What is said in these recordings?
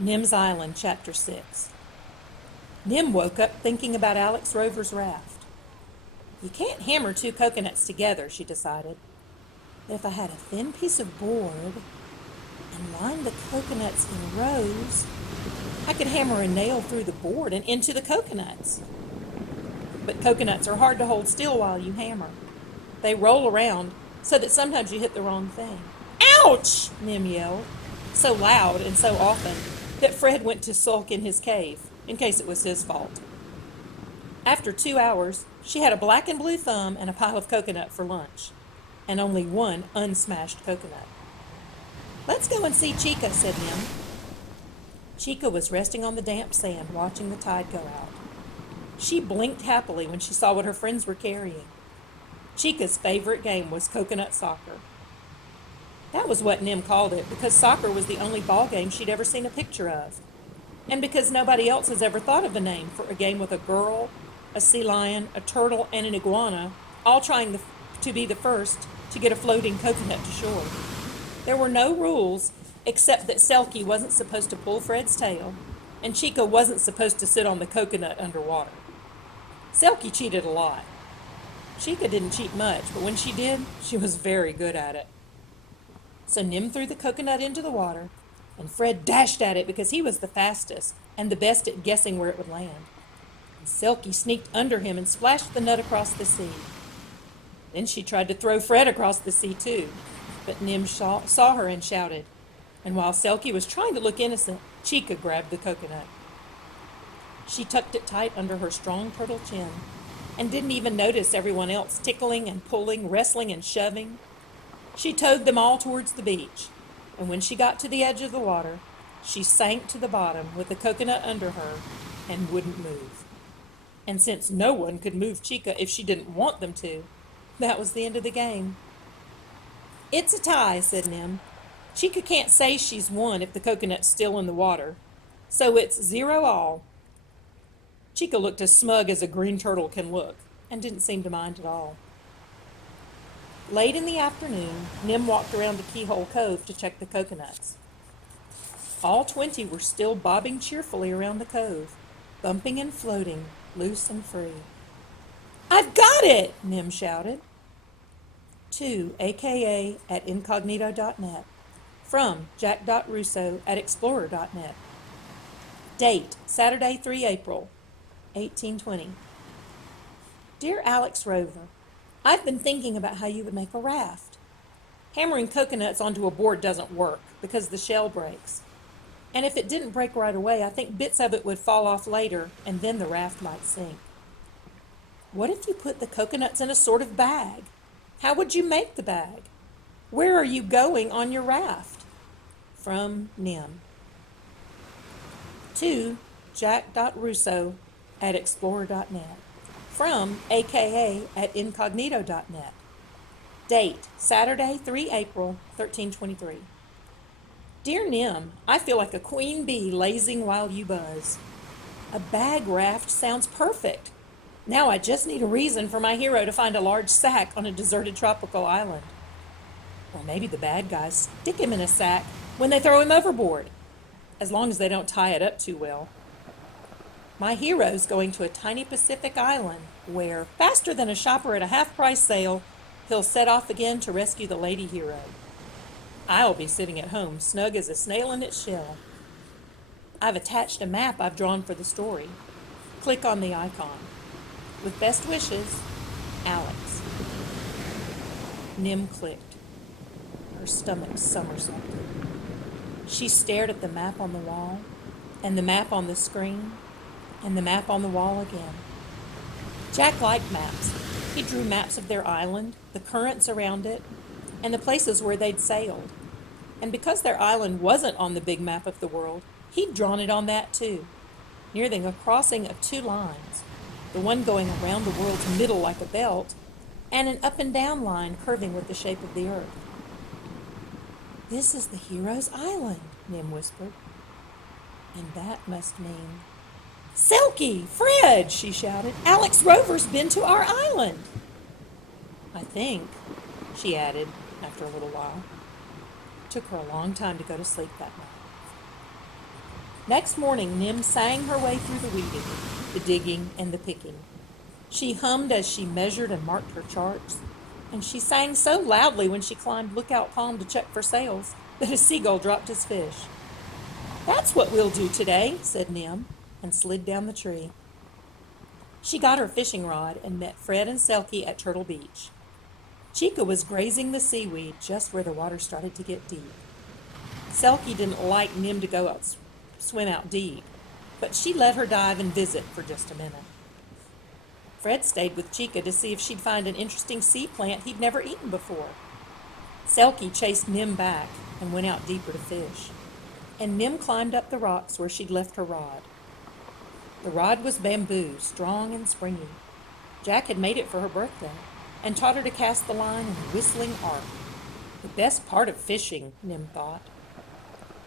Nims Island, Chapter 6. Nim woke up thinking about Alex Rover's raft. You can't hammer two coconuts together, she decided. But if I had a thin piece of board and lined the coconuts in rows, I could hammer a nail through the board and into the coconuts. But coconuts are hard to hold still while you hammer. They roll around so that sometimes you hit the wrong thing. Ouch! Nim yelled, so loud and so often that Fred went to sulk in his cave, in case it was his fault. After 2 hours, she had a black and blue thumb and a pile of coconut for lunch, and only one unsmashed coconut. Let's go and see Chica, said Nim. Chica was resting on the damp sand, watching the tide go out. She blinked happily when she saw what her friends were carrying. Chica's favorite game was coconut soccer. That was what Nim called it, because soccer was the only ball game she'd ever seen a picture of, and because nobody else has ever thought of a name for a game with a girl, a sea lion, a turtle, and an iguana, all trying to be the first to get a floating coconut to shore. There were no rules except that Selkie wasn't supposed to pull Fred's tail, and Chica wasn't supposed to sit on the coconut underwater. Selkie cheated a lot. Chica didn't cheat much, but when she did, she was very good at it. So Nim threw the coconut into the water, and Fred dashed at it because he was the fastest and the best at guessing where it would land. And Selkie sneaked under him and splashed the nut across the sea. Then she tried to throw Fred across the sea too, but Nim saw her and shouted. And while Selkie was trying to look innocent, Chica grabbed the coconut. She tucked it tight under her strong turtle chin and didn't even notice everyone else tickling and pulling, wrestling and shoving. She towed them all towards the beach, and when she got to the edge of the water, she sank to the bottom with the coconut under her and wouldn't move. And since no one could move Chica if she didn't want them to, that was the end of the game. It's a tie, said Nim. Chica can't say she's won if the coconut's still in the water, so it's 0-all. Chica looked as smug as a green turtle can look, and didn't seem to mind at all. Late in the afternoon, Nim walked around the Keyhole Cove to check the coconuts. All 20 were still bobbing cheerfully around the cove, bumping and floating, loose and free. I've got it, Nim shouted. To aka at incognito.net, from jack.russo@explorer.net. Date, Saturday, 3 April, 1820. Dear Alex Rover, I've been thinking about how you would make a raft. Hammering coconuts onto a board doesn't work because the shell breaks. And if it didn't break right away, I think bits of it would fall off later and then the raft might sink. What if you put the coconuts in a sort of bag? How would you make the bag? Where are you going on your raft? From Nim. To jack.russo@explorer.net. From aka at incognito.net. Date, Saturday, 3 April, 1323. Dear Nim, I feel like a queen bee lazing while you buzz. A bag raft sounds perfect. Now I just need a reason for my hero to find a large sack on a deserted tropical island. Or maybe the bad guys stick him in a sack when they throw him overboard, as long as they don't tie it up too well. My hero's going to a tiny Pacific island where, faster than a shopper at a half-price sale, he'll set off again to rescue the lady hero. I'll be sitting at home, snug as a snail in its shell. I've attached a map I've drawn for the story. Click on the icon. With best wishes, Alex. Nim clicked. Her stomach somersaulted. She stared at the map on the wall, and the map on the screen, and the map on the wall again. Jack liked maps. He drew maps of their island, the currents around it, and the places where they'd sailed. And because their island wasn't on the big map of the world, he'd drawn it on that too, near the crossing of two lines, the one going around the world's middle like a belt, and an up and down line curving with the shape of the earth. This is the hero's island, Nim whispered. And that must mean... Selkie! Fred! She shouted. Alex Rover's been to our island. I think, she added after a little while. It took her a long time to go to sleep that night. Next morning, Nim sang her way through the weeding, the digging, and the picking. She hummed as she measured and marked her charts, and she sang so loudly when she climbed Lookout Palm to check for sails that a seagull dropped his fish. "That's what we'll do today," said Nim, and slid down the tree. She got her fishing rod and met Fred and Selkie at Turtle Beach. Chica was grazing the seaweed just where the water started to get deep. Selkie didn't like Nim to go out swim out deep, but she let her dive and visit for just a minute. Fred stayed with Chica to see if she'd find an interesting sea plant he'd never eaten before. Selkie chased Nim back and went out deeper to fish, and Nim climbed up the rocks where she'd left her rod. The rod was bamboo, strong and springy. Jack had made it for her birthday and taught her to cast the line in a whistling arc. The best part of fishing, Nim thought.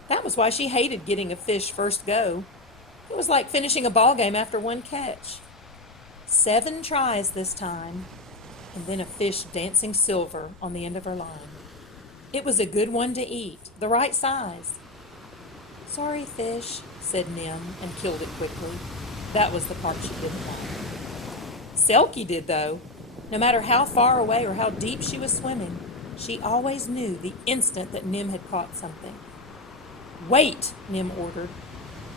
That was why she hated getting a fish first go. It was like finishing a ball game after one catch. 7 tries this time, and then a fish dancing silver on the end of her line. It was a good one to eat, the right size. "Sorry, fish," said Nim, and killed it quickly. That was the part she didn't like. Selkie did, though. No matter how far away or how deep she was swimming, she always knew the instant that Nim had caught something. "Wait," Nim ordered.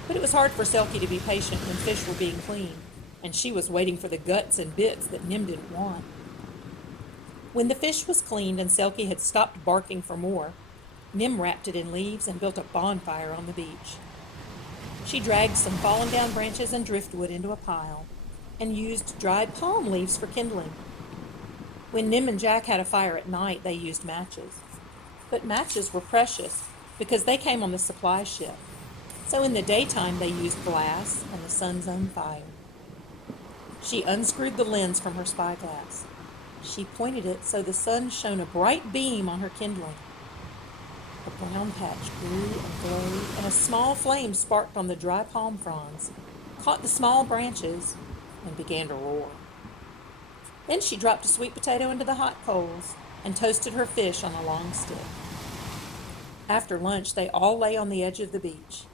But it was hard for Selkie to be patient when fish were being cleaned, and she was waiting for the guts and bits that Nim didn't want. When the fish was cleaned and Selkie had stopped barking for more, Nim wrapped it in leaves and built a bonfire on the beach. She dragged some fallen down branches and driftwood into a pile and used dried palm leaves for kindling. When Nim and Jack had a fire at night, they used matches. But matches were precious because they came on the supply ship. So in the daytime, they used glass and the sun's own fire. She unscrewed the lens from her spyglass. She pointed it so the sun shone a bright beam on her kindling. The brown patch grew and glowed, and a small flame sparked on the dry palm fronds, caught the small branches, and began to roar. Then she dropped a sweet potato into the hot coals and toasted her fish on a long stick. After lunch, they all lay on the edge of the beach.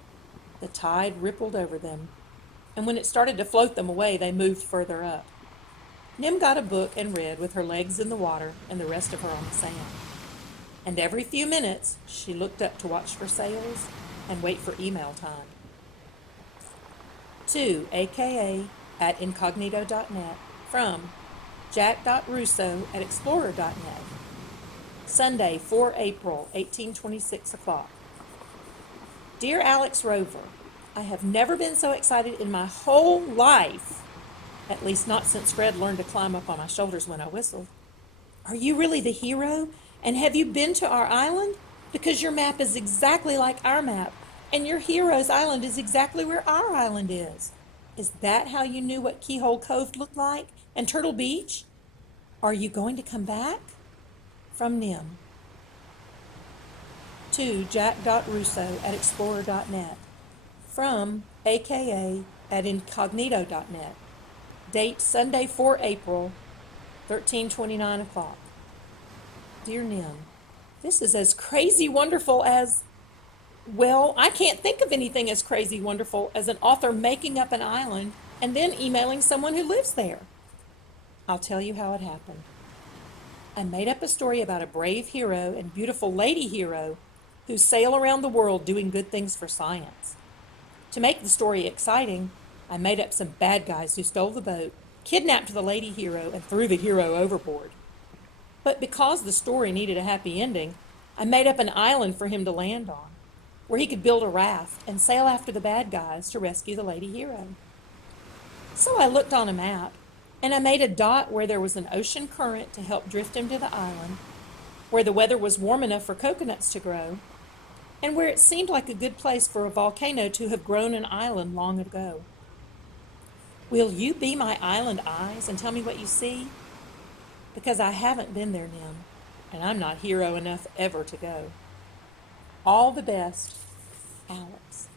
The tide rippled over them, and when it started to float them away, they moved further up. Nim got a book and read with her legs in the water and the rest of her on the sand. And every few minutes, she looked up to watch for sails and wait for email time. To aka@incognito.net from jack.russo@explorer.net. Sunday, 4 April, 1826 o'clock. Dear Alex Rover, I have never been so excited in my whole life, at least not since Fred learned to climb up on my shoulders when I whistled. Are you really the hero? And have you been to our island? Because your map is exactly like our map, and your hero's island is exactly where our island is. Is that how you knew what Keyhole Cove looked like and Turtle Beach? Are you going to come back? From Nim. To jack.russo@explorer.net. From aka@incognito.net. Date Sunday, 4 April, 13:29 o'clock. Dear Nim, this is as crazy wonderful as, well, I can't think of anything as crazy wonderful as an author making up an island and then emailing someone who lives there. I'll tell you how it happened. I made up a story about a brave hero and beautiful lady hero who sail around the world doing good things for science. To make the story exciting, I made up some bad guys who stole the boat, kidnapped the lady hero, and threw the hero overboard. But because the story needed a happy ending, I made up an island for him to land on, where he could build a raft and sail after the bad guys to rescue the lady hero. So I looked on a map, and I made a dot where there was an ocean current to help drift him to the island, where the weather was warm enough for coconuts to grow, and where it seemed like a good place for a volcano to have grown an island long ago. Will you be my island eyes and tell me what you see? Because I haven't been there, Nim, and I'm not hero enough ever to go. All the best, Alex.